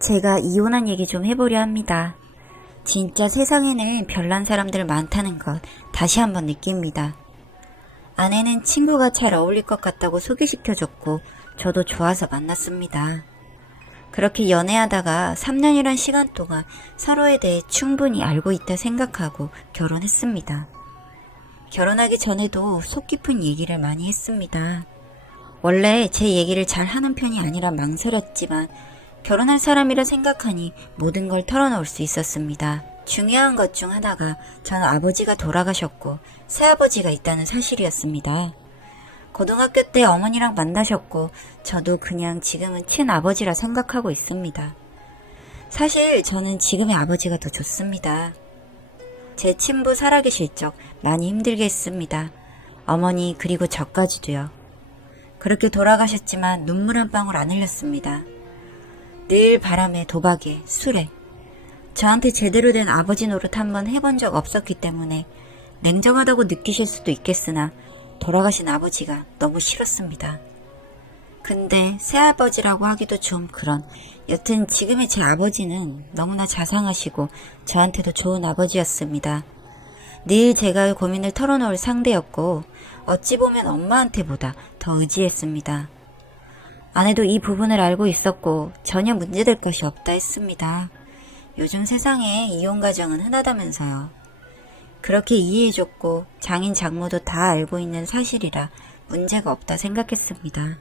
제가 이혼한 얘기 좀 해보려 합니다. 진짜 세상에는 별난 사람들 많다는 것 다시 한번 느낍니다. 아내는 친구가 잘 어울릴 것 같다고 소개시켜줬고 저도 좋아서 만났습니다. 그렇게 연애하다가 3년이란 시간 동안 서로에 대해 충분히 알고 있다 생각하고 결혼했습니다. 결혼하기 전에도 속 깊은 얘기를 많이 했습니다. 원래 제 얘기를 잘 하는 편이 아니라 망설였지만 결혼할 사람이라 생각하니 모든 걸 털어놓을 수 있었습니다. 중요한 것 중 하나가 전 아버지가 돌아가셨고 새아버지가 있다는 사실이었습니다. 고등학교 때 어머니랑 만나셨고 저도 그냥 지금은 친아버지라 생각하고 있습니다. 사실 저는 지금의 아버지가 더 좋습니다. 제 친부 살아계실 적 많이 힘들게 했습니다. 어머니 그리고 저까지도요. 그렇게 돌아가셨지만 눈물 한 방울 안 흘렸습니다. 늘 바람에 도박에 술에 저한테 제대로 된 아버지 노릇 한번 해본 적 없었기 때문에 냉정하다고 느끼실 수도 있겠으나 돌아가신 아버지가 너무 싫었습니다. 근데 새아버지라고 하기도 좀 그런 여튼 지금의 제 아버지는 너무나 자상하시고 저한테도 좋은 아버지였습니다. 늘 제가 고민을 털어놓을 상대였고 어찌 보면 엄마한테보다 더 의지했습니다. 아내도 이 부분을 알고 있었고 전혀 문제될 것이 없다 했습니다. 요즘 세상에 이혼 가정은 흔하다면서요. 그렇게 이해해줬고 장인 장모도 다 알고 있는 사실이라 문제가 없다 생각했습니다.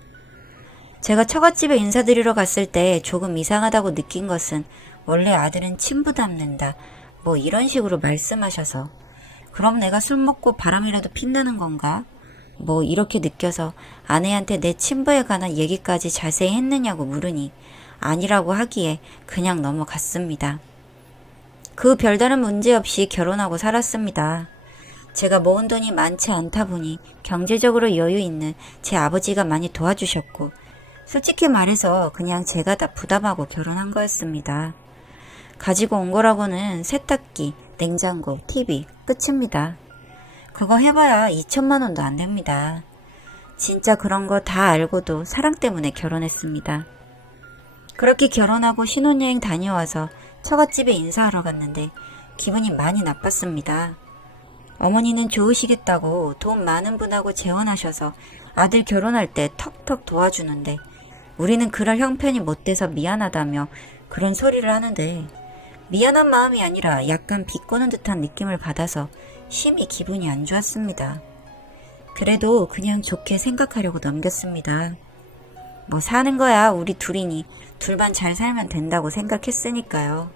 제가 처갓집에 인사드리러 갔을 때 조금 이상하다고 느낀 것은 원래 아들은 친부 닮는다 뭐 이런 식으로 말씀하셔서 그럼 내가 술 먹고 바람이라도 핀다는 건가? 뭐 이렇게 느껴서 아내한테 내 친부에 관한 얘기까지 자세히 했느냐고 물으니 아니라고 하기에 그냥 넘어갔습니다. 그 별다른 문제 없이 결혼하고 살았습니다. 제가 모은 돈이 많지 않다 보니 경제적으로 여유 있는 제 아버지가 많이 도와주셨고 솔직히 말해서 그냥 제가 다 부담하고 결혼한 거였습니다. 가지고 온 거라고는 세탁기, 냉장고, TV 끝입니다. 그거 해봐야 2천만 원도 안 됩니다. 진짜 그런 거 다 알고도 사랑 때문에 결혼했습니다. 그렇게 결혼하고 신혼여행 다녀와서 처갓집에 인사하러 갔는데 기분이 많이 나빴습니다. 어머니는 좋으시겠다고 돈 많은 분하고 재혼하셔서 아들 결혼할 때 턱턱 도와주는데 우리는 그럴 형편이 못 돼서 미안하다며 그런 소리를 하는데 미안한 마음이 아니라 약간 비꼬는 듯한 느낌을 받아서 심히 기분이 안 좋았습니다. 그래도 그냥 좋게 생각하려고 넘겼습니다. 뭐 사는 거야 우리 둘이니 둘만 잘 살면 된다고 생각했으니까요.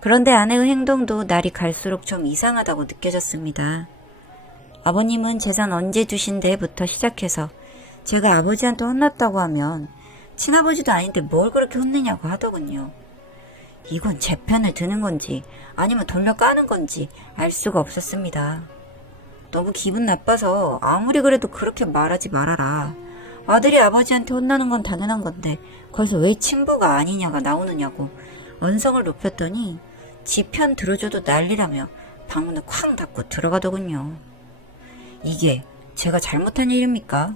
그런데 아내의 행동도 날이 갈수록 좀 이상하다고 느껴졌습니다. 아버님은 재산 언제 주신대부터 시작해서 제가 아버지한테 혼났다고 하면 친아버지도 아닌데 뭘 그렇게 혼내냐고 하더군요. 이건 제 편을 드는 건지 아니면 돌려 까는 건지 알 수가 없었습니다. 너무 기분 나빠서 아무리 그래도 그렇게 말하지 말아라. 아들이 아버지한테 혼나는 건 당연한 건데 거기서 왜 친부가 아니냐가 나오느냐고 언성을 높였더니 지 편 들어줘도 난리라며 방문을 쾅 닫고 들어가더군요. 이게 제가 잘못한 일입니까?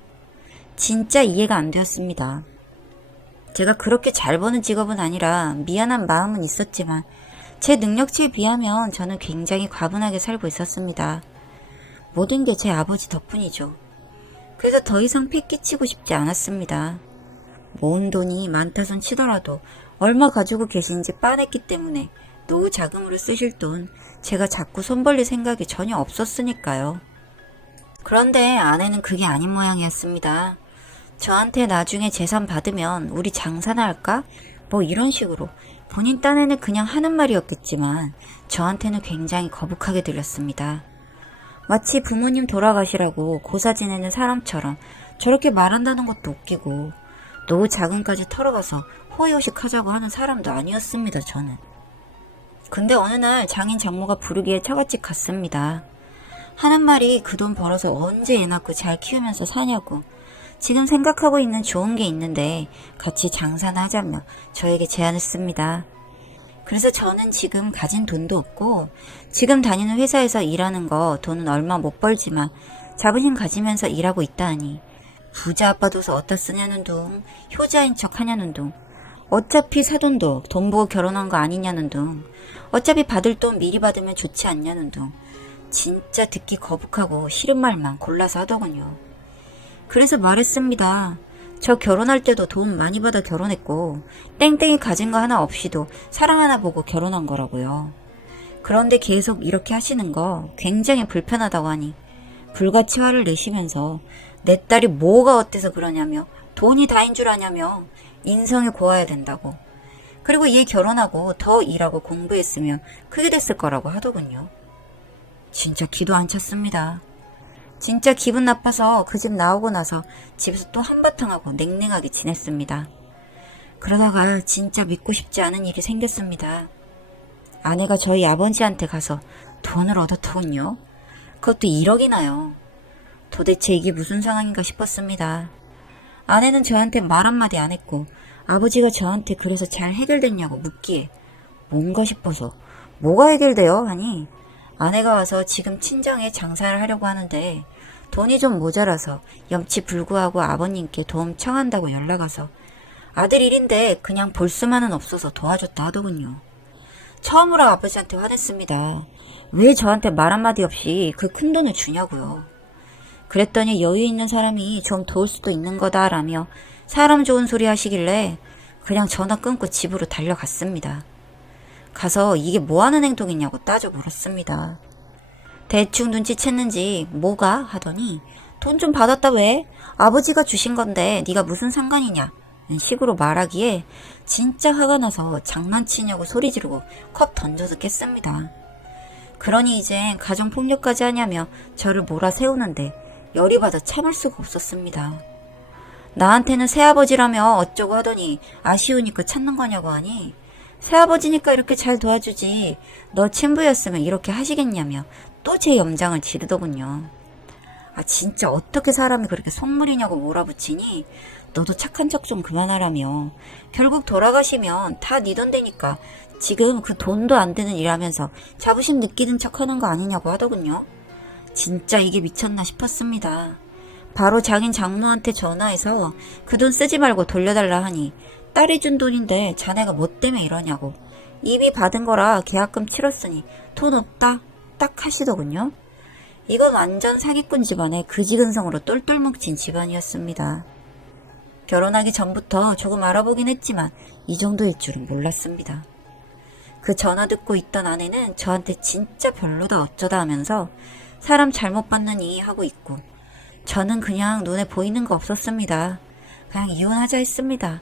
진짜 이해가 안 되었습니다. 제가 그렇게 잘 버는 직업은 아니라 미안한 마음은 있었지만 제 능력치에 비하면 저는 굉장히 과분하게 살고 있었습니다. 모든 게 제 아버지 덕분이죠. 그래서 더 이상 패 끼치고 싶지 않았습니다. 모은 돈이 많다손 치더라도 얼마 가지고 계신지 빤했기 때문에 노후 자금으로 쓰실 돈 제가 자꾸 손 벌릴 생각이 전혀 없었으니까요. 그런데 아내는 그게 아닌 모양이었습니다. 저한테 나중에 재산 받으면 우리 장사나 할까? 뭐 이런 식으로 본인 딴에는 그냥 하는 말이었겠지만 저한테는 굉장히 거북하게 들렸습니다. 마치 부모님 돌아가시라고 고사 지내는 사람처럼 저렇게 말한다는 것도 웃기고 노후 자금까지 털어가서 호의호식 하자고 하는 사람도 아니었습니다, 저는. 근데 어느 날 장인 장모가 부르기에 처갓집 갔습니다. 하는 말이 그 돈 벌어서 언제 애 낳고 잘 키우면서 사냐고 지금 생각하고 있는 좋은 게 있는데 같이 장사나 하자며 저에게 제안했습니다. 그래서 저는 지금 가진 돈도 없고 지금 다니는 회사에서 일하는 거 돈은 얼마 못 벌지만 자부심 가지면서 일하고 있다 하니 부자 아빠 둬서 어디다 쓰냐는 둥 효자인 척 하냐는 둥 어차피 사돈도 돈 보고 결혼한 거 아니냐는 둥, 어차피 받을 돈 미리 받으면 좋지 않냐는 둥, 진짜 듣기 거북하고 싫은 말만 골라서 하더군요. 그래서 말했습니다. 저 결혼할 때도 돈 많이 받아 결혼했고 땡땡이 가진 거 하나 없이도 사랑 하나 보고 결혼한 거라고요. 그런데 계속 이렇게 하시는 거 굉장히 불편하다고 하니 불같이 화를 내시면서 내 딸이 뭐가 어때서 그러냐며 돈이 다인 줄 아냐며 인성이 고와야 된다고, 그리고 얘 결혼하고 더 일하고 공부했으면 크게 됐을 거라고 하더군요. 진짜 기도 안 찼습니다. 진짜 기분 나빠서 그 집 나오고 나서 집에서 또 한바탕 하고 냉랭하게 지냈습니다. 그러다가 진짜 믿고 싶지 않은 일이 생겼습니다. 아내가 저희 아버지한테 가서 돈을 얻었더군요. 그것도 1억이나요. 도대체 이게 무슨 상황인가 싶었습니다. 아내는 저한테 말 한마디 안 했고 아버지가 저한테 그래서 잘 해결됐냐고 묻기에 뭔가 싶어서 뭐가 해결돼요? 하니 아내가 와서 지금 친정에 장사를 하려고 하는데 돈이 좀 모자라서 염치불구하고 아버님께 도움 청한다고 연락 와서 아들 일인데 그냥 볼 수만은 없어서 도와줬다 하더군요. 처음으로 아버지한테 화냈습니다. 왜 저한테 말 한마디 없이 그 큰 돈을 주냐고요. 그랬더니 여유 있는 사람이 좀 도울 수도 있는 거다라며 사람 좋은 소리 하시길래 그냥 전화 끊고 집으로 달려갔습니다. 가서 이게 뭐하는 행동이냐고 따져 물었습니다. 대충 눈치챘는지 뭐가 하더니 돈 좀 받았다 왜? 아버지가 주신 건데 네가 무슨 상관이냐 식으로 말하기에 진짜 화가 나서 장난치냐고 소리 지르고 컵 던져서 깼습니다. 그러니 이젠 가정폭력까지 하냐며 저를 몰아세우는데 열이 받아 참을 수가 없었습니다. 나한테는 새아버지라며 어쩌고 하더니 아쉬우니까 찾는 거냐고 하니 새아버지니까 이렇게 잘 도와주지 너 친부였으면 이렇게 하시겠냐며 또 제 염장을 지르더군요. 아 진짜 어떻게 사람이 그렇게 속물이냐고 몰아붙이니 너도 착한 척 좀 그만하라며 결국 돌아가시면 다 네 돈 되니까 지금 그 돈도 안 되는 일 하면서 자부심 느끼는 척 하는 거 아니냐고 하더군요. 진짜 이게 미쳤나 싶었습니다. 바로 자긴 장모한테 전화해서 그 돈 쓰지 말고 돌려달라 하니 딸이 준 돈인데 자네가 뭐 때문에 이러냐고 이미 받은 거라 계약금 치렀으니 돈 없다 딱 하시더군요. 이건 완전 사기꾼 집안의 그지근성으로 똘똘 뭉친 집안이었습니다. 결혼하기 전부터 조금 알아보긴 했지만 이 정도일 줄은 몰랐습니다. 그 전화 듣고 있던 아내는 저한테 진짜 별로다 어쩌다 하면서 사람 잘못 봤느니 하고 있고 저는 그냥 눈에 보이는 거 없었습니다. 그냥 이혼하자 했습니다.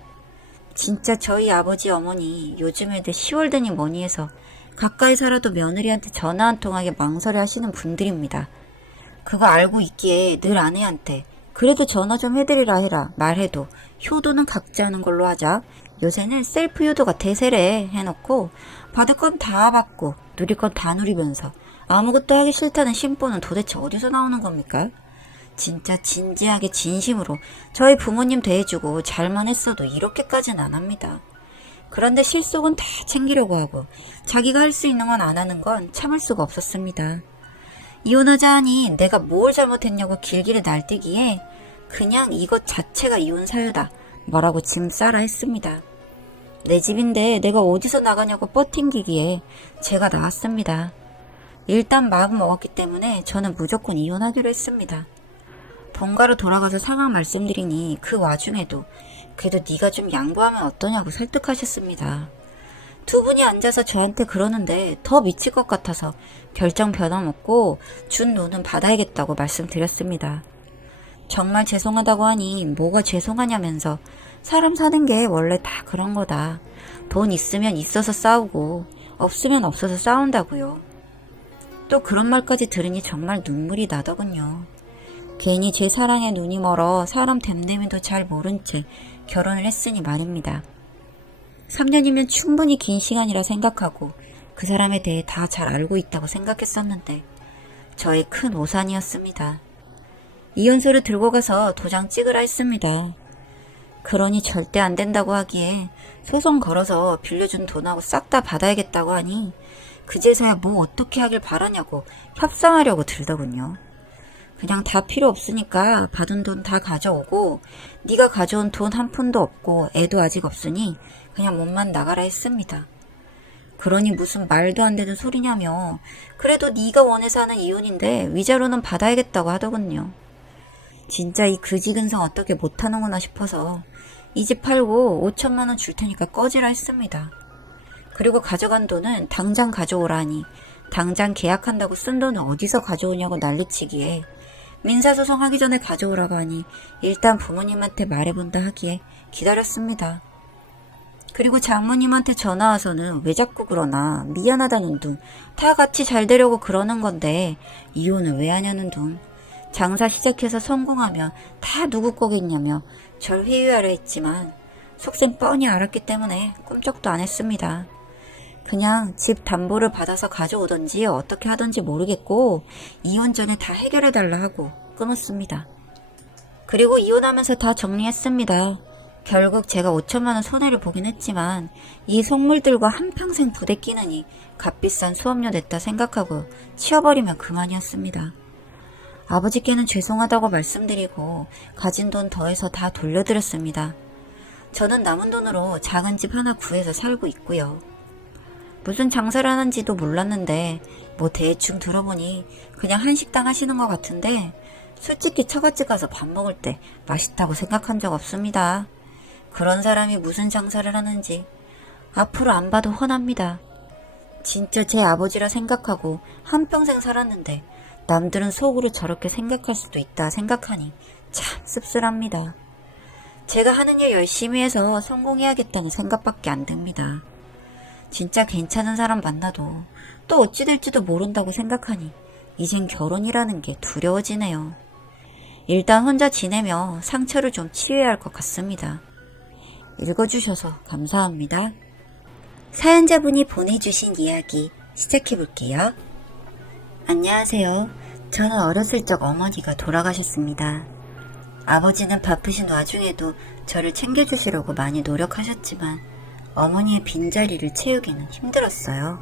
진짜 저희 아버지 어머니 요즘 애들 10월드니 뭐니 해서 가까이 살아도 며느리한테 전화 한 통하게 망설여 하시는 분들입니다. 그거 알고 있기에 늘 아내한테 그래도 전화 좀 해드리라 해라 말해도 효도는 각자 하는 걸로 하자. 요새는 셀프 효도가 대세래 해놓고 받을 건 다 받고 누릴 건 다 누리면서 아무것도 하기 싫다는 심보는 도대체 어디서 나오는 겁니까? 진짜 진지하게 진심으로 저희 부모님 대해주고 잘만 했어도 이렇게까지는 안 합니다. 그런데 실속은 다 챙기려고 하고 자기가 할 수 있는 건 안 하는 건 참을 수가 없었습니다. 이혼하자 하니 내가 뭘 잘못했냐고 길길이 날뛰기에 그냥 이것 자체가 이혼 사유다 뭐라고 짐 싸라 했습니다. 내 집인데 내가 어디서 나가냐고 뻗팅기기에 제가 나왔습니다. 일단 마음 먹었기 때문에 저는 무조건 이혼하기로 했습니다. 본가로 돌아가서 상황 말씀드리니 그 와중에도 그래도 네가 좀 양보하면 어떠냐고 설득하셨습니다. 두 분이 앉아서 저한테 그러는데 더 미칠 것 같아서 결정 변함없고 준 돈은 받아야겠다고 말씀드렸습니다. 정말 죄송하다고 하니 뭐가 죄송하냐면서 사람 사는 게 원래 다 그런 거다. 돈 있으면 있어서 싸우고 없으면 없어서 싸운다고요. 또 그런 말까지 들으니 정말 눈물이 나더군요. 괜히 제 사랑에 눈이 멀어 사람 됨됨이도 잘 모른 채 결혼을 했으니 말입니다. 3년이면 충분히 긴 시간이라 생각하고 그 사람에 대해 다 잘 알고 있다고 생각했었는데 저의 큰 오산이었습니다. 이혼서를 들고 가서 도장 찍으라 했습니다. 그러니 절대 안 된다고 하기에 소송 걸어서 빌려준 돈하고 싹 다 받아야겠다고 하니 그제서야 뭐 어떻게 하길 바라냐고 협상하려고 들더군요. 그냥 다 필요 없으니까 받은 돈 다 가져오고 네가 가져온 돈 한 푼도 없고 애도 아직 없으니 그냥 몸만 나가라 했습니다. 그러니 무슨 말도 안 되는 소리냐며. 그래도 네가 원해서 하는 이혼인데 위자료는 받아야겠다고 하더군요. 진짜 이 그지근성 어떻게 못하는구나 싶어서 이 집 팔고 5천만 원 줄 테니까 꺼지라 했습니다. 그리고 가져간 돈은 당장 가져오라니 당장 계약한다고 쓴 돈을 어디서 가져오냐고 난리치기에 민사소송 하기 전에 가져오라고 하니 일단 부모님한테 말해본다 하기에 기다렸습니다. 그리고 장모님한테 전화와서는 왜 자꾸 그러나 미안하다는 둥 다 같이 잘 되려고 그러는 건데 이혼을 왜 하냐는 둥 장사 시작해서 성공하면 다 누구 거겠냐며 절 회유하려 했지만 속셈 뻔히 알았기 때문에 꿈쩍도 안 했습니다. 그냥 집 담보를 받아서 가져오던지 어떻게 하던지 모르겠고 이혼 전에 다 해결해달라 하고 끊었습니다. 그리고 이혼하면서 다 정리했습니다. 결국 제가 5천만 원 손해를 보긴 했지만 이 속물들과 한평생 부대끼느니 값비싼 수업료 냈다 생각하고 치워버리면 그만이었습니다. 아버지께는 죄송하다고 말씀드리고 가진 돈 더해서 다 돌려드렸습니다. 저는 남은 돈으로 작은 집 하나 구해서 살고 있고요. 무슨 장사를 하는지도 몰랐는데 뭐 대충 들어보니 그냥 한식당 하시는 것 같은데 솔직히 처갓집 가서 밥 먹을 때 맛있다고 생각한 적 없습니다. 그런 사람이 무슨 장사를 하는지 앞으로 안 봐도 훤합니다. 진짜 제 아버지라 생각하고 한평생 살았는데 남들은 속으로 저렇게 생각할 수도 있다 생각하니 참 씁쓸합니다. 제가 하는 일 열심히 해서 성공해야겠다는 생각밖에 안 듭니다. 진짜 괜찮은 사람 만나도 또 어찌 될지도 모른다고 생각하니 이젠 결혼이라는 게 두려워지네요. 일단 혼자 지내며 상처를 좀 치유해야 할 것 같습니다. 읽어주셔서 감사합니다. 사연자분이 보내주신 이야기 시작해볼게요. 안녕하세요. 저는 어렸을 적 어머니가 돌아가셨습니다. 아버지는 바쁘신 와중에도 저를 챙겨주시려고 많이 노력하셨지만 어머니의 빈자리를 채우기는 힘들었어요.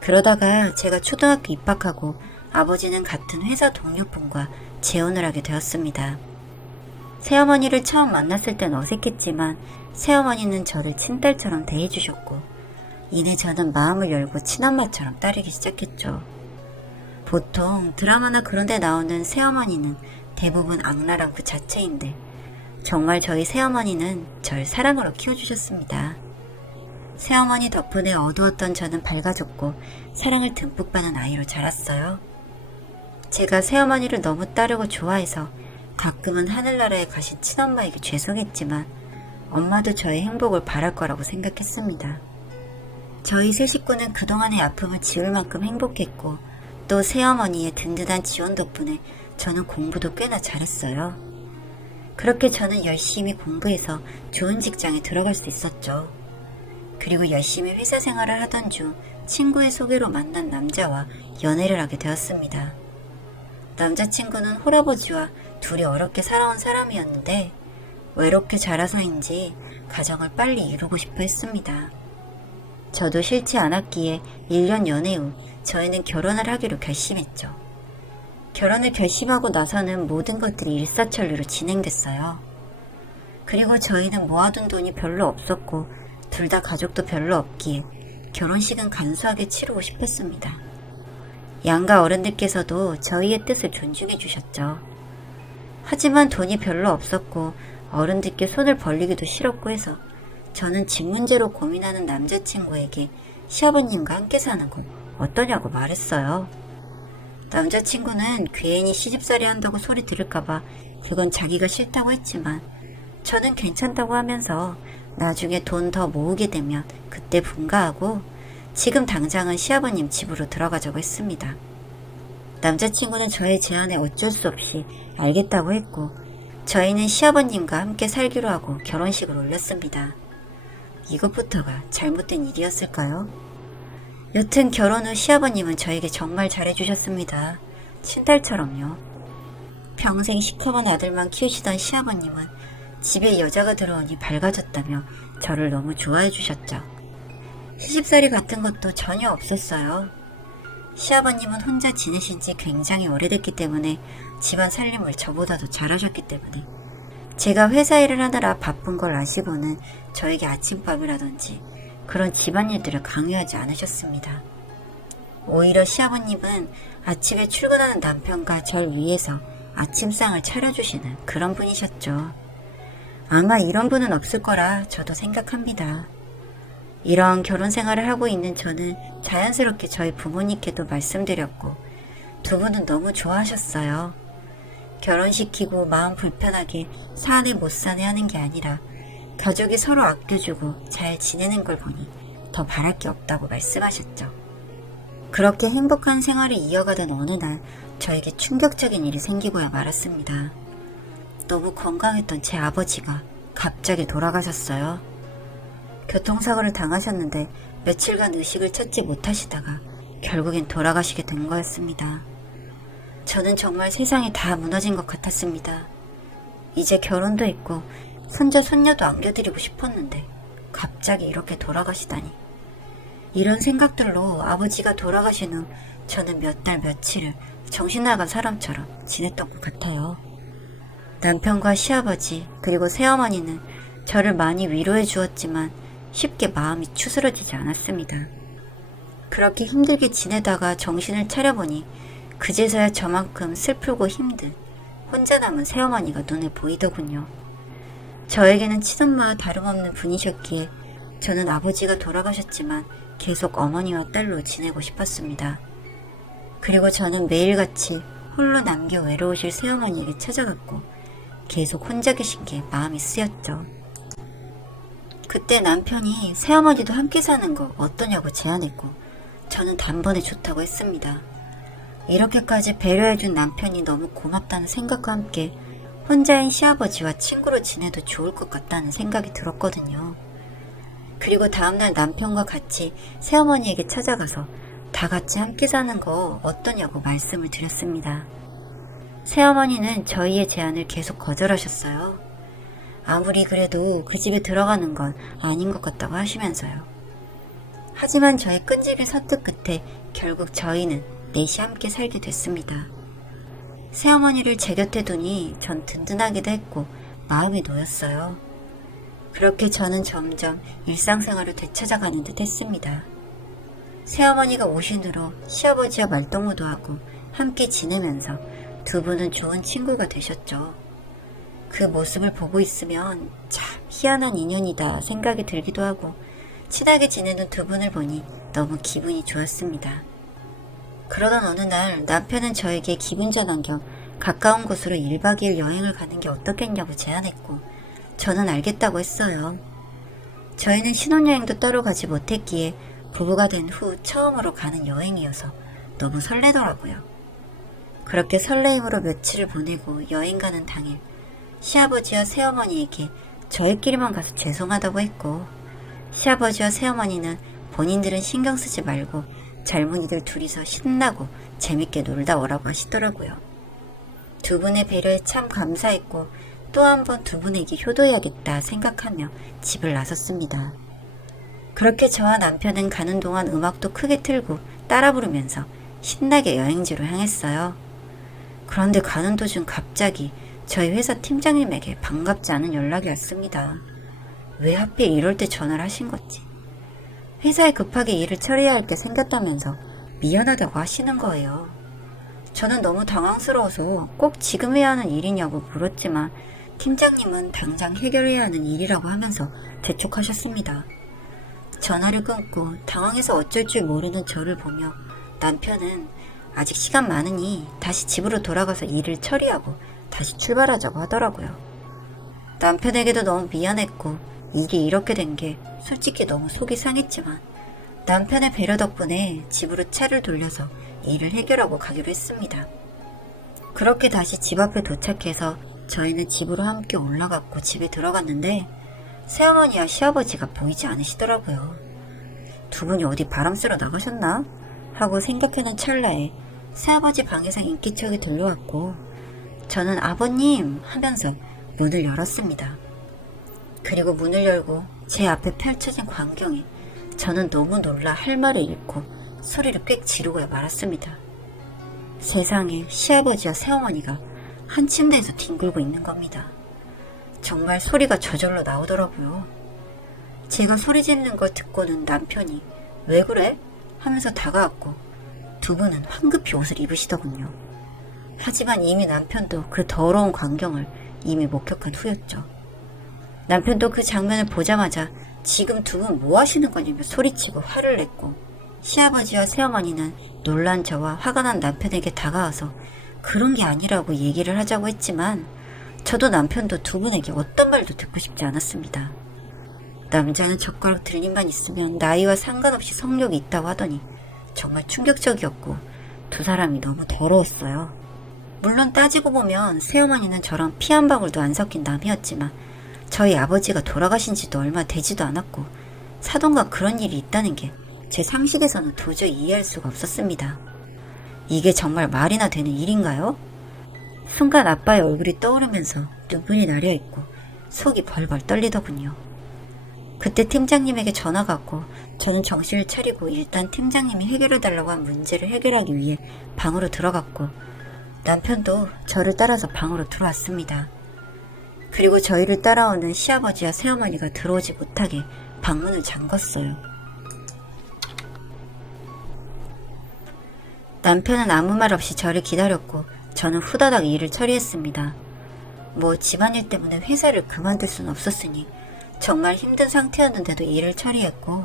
그러다가 제가 초등학교 입학하고 아버지는 같은 회사 동료분과 재혼을 하게 되었습니다. 새어머니를 처음 만났을 땐 어색했지만 새어머니는 저를 친딸처럼 대해주셨고 이내 저는 마음을 열고 친엄마처럼 따르기 시작했죠. 보통 드라마나 그런 데 나오는 새어머니는 대부분 악랄한 그 자체인데 정말 저희 새어머니는 절 사랑으로 키워주셨습니다. 새어머니 덕분에 어두웠던 저는 밝아졌고 사랑을 듬뿍 받은 아이로 자랐어요. 제가 새어머니를 너무 따르고 좋아해서 가끔은 하늘나라에 가신 친엄마에게 죄송했지만 엄마도 저의 행복을 바랄 거라고 생각했습니다. 저희 세 식구는 그동안의 아픔을 지울 만큼 행복했고 또 새어머니의 든든한 지원 덕분에 저는 공부도 꽤나 잘했어요. 그렇게 저는 열심히 공부해서 좋은 직장에 들어갈 수 있었죠. 그리고 열심히 회사 생활을 하던 중 친구의 소개로 만난 남자와 연애를 하게 되었습니다. 남자친구는 홀아버지와 둘이 어렵게 살아온 사람이었는데 외롭게 자라서인지 가정을 빨리 이루고 싶어 했습니다. 저도 싫지 않았기에 1년 연애 후 저희는 결혼을 하기로 결심했죠. 결혼을 결심하고 나서는 모든 것들이 일사천리로 진행됐어요. 그리고 저희는 모아둔 돈이 별로 없었고 둘 다 가족도 별로 없기에 결혼식은 간소하게 치르고 싶었습니다. 양가 어른들께서도 저희의 뜻을 존중해 주셨죠. 하지만 돈이 별로 없었고 어른들께 손을 벌리기도 싫었고 해서 저는 집 문제로 고민하는 남자친구에게 시아버님과 함께 사는 건 어떠냐고 말했어요. 남자친구는 괜히 시집살이 한다고 소리 들을까봐 그건 자기가 싫다고 했지만 저는 괜찮다고 하면서 나중에 돈 더 모으게 되면 그때 분가하고 지금 당장은 시아버님 집으로 들어가자고 했습니다. 남자친구는 저의 제안에 어쩔 수 없이 알겠다고 했고 저희는 시아버님과 함께 살기로 하고 결혼식을 올렸습니다. 이것부터가 잘못된 일이었을까요? 여튼 결혼 후 시아버님은 저에게 정말 잘해주셨습니다. 친딸처럼요. 평생 시커먼 아들만 키우시던 시아버님은 집에 여자가 들어오니 밝아졌다며 저를 너무 좋아해 주셨죠. 시집살이 같은 것도 전혀 없었어요. 시아버님은 혼자 지내신 지 굉장히 오래됐기 때문에 집안 살림을 저보다도 잘하셨기 때문에 제가 회사 일을 하느라 바쁜 걸 아시고는 저에게 아침밥이라든지 그런 집안일들을 강요하지 않으셨습니다. 오히려 시아버님은 아침에 출근하는 남편과 절 위해서 아침상을 차려주시는 그런 분이셨죠. 아마 이런 분은 없을 거라 저도 생각합니다. 이런 결혼 생활을 하고 있는 저는 자연스럽게 저희 부모님께도 말씀드렸고 두 분은 너무 좋아하셨어요. 결혼시키고 마음 불편하게 사내 못 사내 하는 게 아니라 가족이 서로 아껴주고 잘 지내는 걸 보니 더 바랄 게 없다고 말씀하셨죠. 그렇게 행복한 생활을 이어가던 어느 날 저에게 충격적인 일이 생기고야 말았습니다. 너무 건강했던 제 아버지가 갑자기 돌아가셨어요. 교통사고를 당하셨는데 며칠간 의식을 찾지 못하시다가 결국엔 돌아가시게 된 거였습니다. 저는 정말 세상이 다 무너진 것 같았습니다. 이제 결혼도 있고 손자 손녀도 안겨드리고 싶었는데 갑자기 이렇게 돌아가시다니. 이런 생각들로 아버지가 돌아가신 후 저는 몇 달 며칠을 정신나간 사람처럼 지냈던 것 같아요. 남편과 시아버지 그리고 새어머니는 저를 많이 위로해 주었지만 쉽게 마음이 추스러지지 않았습니다. 그렇게 힘들게 지내다가 정신을 차려보니 그제서야 저만큼 슬프고 힘든 혼자 남은 새어머니가 눈에 보이더군요. 저에게는 친엄마와 다름없는 분이셨기에 저는 아버지가 돌아가셨지만 계속 어머니와 딸로 지내고 싶었습니다. 그리고 저는 매일같이 홀로 남겨 외로우실 새어머니에게 찾아갔고 계속 혼자 계신 게 마음이 쓰였죠. 그때 남편이 새어머니도 함께 사는 거 어떠냐고 제안했고 저는 단번에 좋다고 했습니다. 이렇게까지 배려해준 남편이 너무 고맙다는 생각과 함께 혼자인 시아버지와 친구로 지내도 좋을 것 같다는 생각이 들었거든요. 그리고 다음날 남편과 같이 새어머니에게 찾아가서 다 같이 함께 사는 거 어떠냐고 말씀을 드렸습니다. 새어머니는 저희의 제안을 계속 거절하셨어요. 아무리 그래도 그 집에 들어가는 건 아닌 것 같다고 하시면서요. 하지만 저의 끈질긴 설득 끝에 결국 저희는 넷이 함께 살게 됐습니다. 새어머니를 제 곁에 두니 전 든든하기도 했고 마음이 놓였어요. 그렇게 저는 점점 일상생활을 되찾아가는 듯 했습니다. 새어머니가 오신 후로 시아버지와 말동무도 하고 함께 지내면서 두 분은 좋은 친구가 되셨죠. 그 모습을 보고 있으면 참 희한한 인연이다 생각이 들기도 하고 친하게 지내는 두 분을 보니 너무 기분이 좋았습니다. 그러던 어느 날 남편은 저에게 기분 전환 겸 가까운 곳으로 1박 2일 여행을 가는 게 어떻겠냐고 제안했고 저는 알겠다고 했어요. 저희는 신혼여행도 따로 가지 못했기에 부부가 된 후 처음으로 가는 여행이어서 너무 설레더라고요. 그렇게 설레임으로 며칠을 보내고 여행 가는 당일 시아버지와 새어머니에게 저희끼리만 가서 죄송하다고 했고 시아버지와 새어머니는 본인들은 신경 쓰지 말고 젊은이들 둘이서 신나고 재밌게 놀다 오라고 하시더라고요. 두 분의 배려에 참 감사했고 또 한 번 두 분에게 효도해야겠다 생각하며 집을 나섰습니다. 그렇게 저와 남편은 가는 동안 음악도 크게 틀고 따라 부르면서 신나게 여행지로 향했어요. 그런데 가는 도중 갑자기 저희 회사 팀장님에게 반갑지 않은 연락이 왔습니다. 왜 하필 이럴 때 전화를 하신 건지. 회사에 급하게 일을 처리해야 할 게 생겼다면서 미안하다고 하시는 거예요. 저는 너무 당황스러워서 꼭 지금 해야 하는 일이냐고 물었지만 팀장님은 당장 해결해야 하는 일이라고 하면서 재촉하셨습니다. 전화를 끊고 당황해서 어쩔 줄 모르는 저를 보며 남편은 아직 시간 많으니 다시 집으로 돌아가서 일을 처리하고 다시 출발하자고 하더라고요. 남편에게도 너무 미안했고 일이 이렇게 된 게 솔직히 너무 속이 상했지만 남편의 배려 덕분에 집으로 차를 돌려서 일을 해결하고 가기로 했습니다. 그렇게 다시 집 앞에 도착해서 저희는 집으로 함께 올라갔고 집에 들어갔는데 새어머니와 시아버지가 보이지 않으시더라고요. 두 분이 어디 바람 쐬러 나가셨나? 하고 생각하는 찰나에 새아버지 방에서 인기척이 들려왔고 저는 아버님 하면서 문을 열었습니다. 그리고 문을 열고 제 앞에 펼쳐진 광경에 저는 너무 놀라 할 말을 잃고 소리를 꽥 지르고야 말았습니다. 세상에 시아버지와 새어머니가 한 침대에서 뒹굴고 있는 겁니다. 정말 소리가 저절로 나오더라고요. 제가 소리 지르는 걸 듣고는 남편이 왜 그래? 하면서 다가왔고 두 분은 황급히 옷을 입으시더군요. 하지만 이미 남편도 그 더러운 광경을 이미 목격한 후였죠. 남편도 그 장면을 보자마자 지금 두 분 뭐 하시는 거냐며 소리치고 화를 냈고, 시아버지와 새어머니는 놀란 저와 화가 난 남편에게 다가와서 그런 게 아니라고 얘기를 하자고 했지만 저도 남편도 두 분에게 어떤 말도 듣고 싶지 않았습니다. 남자는 젓가락 들림만 있으면 나이와 상관없이 성욕이 있다고 하더니 정말 충격적이었고 두 사람이 너무 더러웠어요. 물론 따지고 보면 새어머니는 저랑 피 한 방울도 안 섞인 남이었지만 저희 아버지가 돌아가신 지도 얼마 되지도 않았고 사돈과 그런 일이 있다는 게 제 상식에서는 도저히 이해할 수가 없었습니다. 이게 정말 말이나 되는 일인가요? 순간 아빠의 얼굴이 떠오르면서 눈물이 나려있고 속이 벌벌 떨리더군요. 그때 팀장님에게 전화가 왔고 저는 정신을 차리고 일단 팀장님이 해결해달라고 한 문제를 해결하기 위해 방으로 들어갔고 남편도 저를 따라서 방으로 들어왔습니다. 그리고 저희를 따라오는 시아버지와 새어머니가 들어오지 못하게 방문을 잠궜어요. 남편은 아무 말 없이 저를 기다렸고 저는 후다닥 일을 처리했습니다. 뭐 집안일 때문에 회사를 그만둘 수는 없었으니 정말 힘든 상태였는데도 일을 처리했고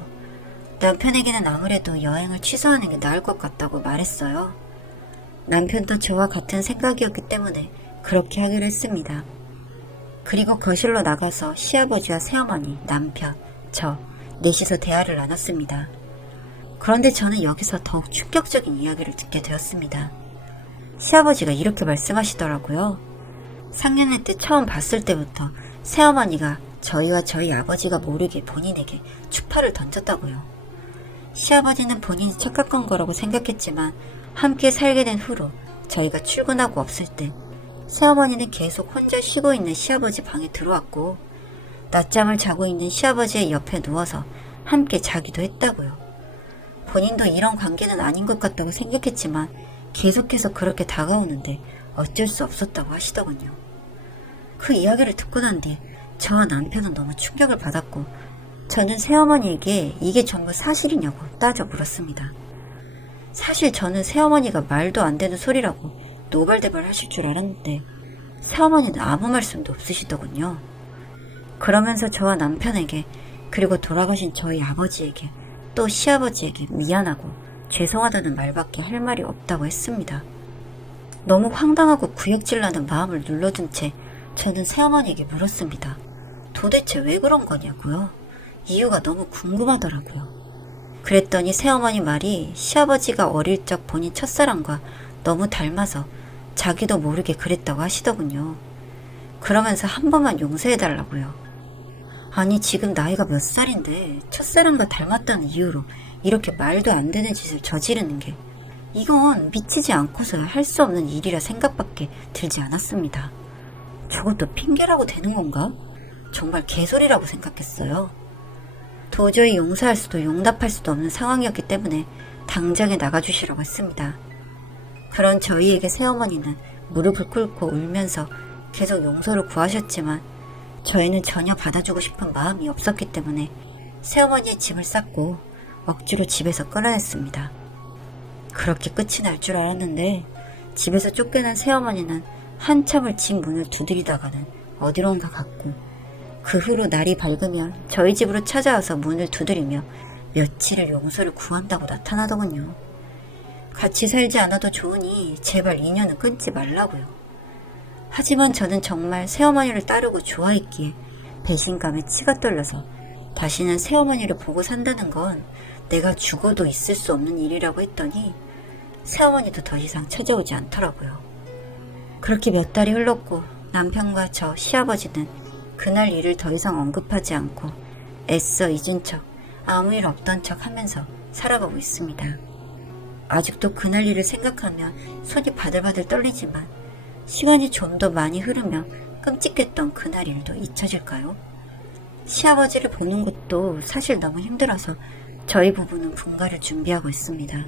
남편에게는 아무래도 여행을 취소하는 게 나을 것 같다고 말했어요. 남편도 저와 같은 생각이었기 때문에 그렇게 하기로 했습니다. 그리고 거실로 나가서 시아버지와 새어머니, 남편, 저 넷이서 대화를 나눴습니다. 그런데 저는 여기서 더욱 충격적인 이야기를 듣게 되었습니다. 시아버지가 이렇게 말씀하시더라고요. 상년회 때 처음 봤을 때부터 새어머니가 저희와 저희 아버지가 모르게 본인에게 추파를 던졌다고요. 시아버지는 본인이 착각한 거라고 생각했지만 함께 살게 된 후로 저희가 출근하고 없을 때 새어머니는 계속 혼자 쉬고 있는 시아버지 방에 들어왔고 낮잠을 자고 있는 시아버지의 옆에 누워서 함께 자기도 했다고요. 본인도 이런 관계는 아닌 것 같다고 생각했지만 계속해서 그렇게 다가오는데 어쩔 수 없었다고 하시더군요. 그 이야기를 듣고 난 뒤 저와 남편은 너무 충격을 받았고 저는 새어머니에게 이게 전부 사실이냐고 따져 물었습니다. 사실 저는 새어머니가 말도 안 되는 소리라고 노발대발 하실 줄 알았는데 새어머니는 아무 말씀도 없으시더군요. 그러면서 저와 남편에게 그리고 돌아가신 저희 아버지에게 또 시아버지에게 미안하고 죄송하다는 말밖에 할 말이 없다고 했습니다. 너무 황당하고 구역질나는 마음을 눌러둔 채 저는 새어머니에게 물었습니다. 도대체 왜 그런 거냐고요? 이유가 너무 궁금하더라고요. 그랬더니 새어머니 말이 시아버지가 어릴 적 본인 첫사랑과 너무 닮아서 자기도 모르게 그랬다고 하시더군요. 그러면서 한 번만 용서해달라고요. 아니 지금 나이가 몇 살인데 첫사랑과 닮았다는 이유로 이렇게 말도 안 되는 짓을 저지르는 게 이건 미치지 않고서야 할 수 없는 일이라 생각밖에 들지 않았습니다. 저것도 핑계라고 되는 건가? 정말 개소리라고 생각했어요. 도저히 용서할 수도 용납할 수도 없는 상황이었기 때문에 당장에 나가주시라고 했습니다. 그런 저희에게 새어머니는 무릎을 꿇고 울면서 계속 용서를 구하셨지만 저희는 전혀 받아주고 싶은 마음이 없었기 때문에 새어머니의 짐을 쌌고 억지로 집에서 끌어냈습니다. 그렇게 끝이 날 줄 알았는데 집에서 쫓겨난 새어머니는 한참을 집 문을 두드리다가는 어디론가 갔고 그 후로 날이 밝으면 저희 집으로 찾아와서 문을 두드리며 며칠을 용서를 구한다고 나타나더군요. 같이 살지 않아도 좋으니 제발 인연은 끊지 말라고요. 하지만 저는 정말 새어머니를 따르고 좋아했기에 배신감에 치가 떨려서 다시는 새어머니를 보고 산다는 건 내가 죽어도 있을 수 없는 일이라고 했더니 새어머니도 더 이상 찾아오지 않더라고요. 그렇게 몇 달이 흘렀고 남편과 저 시아버지는 그날 일을 더 이상 언급하지 않고 애써 잊은 척 아무 일 없던 척 하면서 살아가고 있습니다. 아직도 그날 일을 생각하면 손이 바들바들 떨리지만 시간이 좀 더 많이 흐르면 끔찍했던 그날 일도 잊혀질까요? 시아버지를 보는 것도 사실 너무 힘들어서 저희 부부는 분가를 준비하고 있습니다.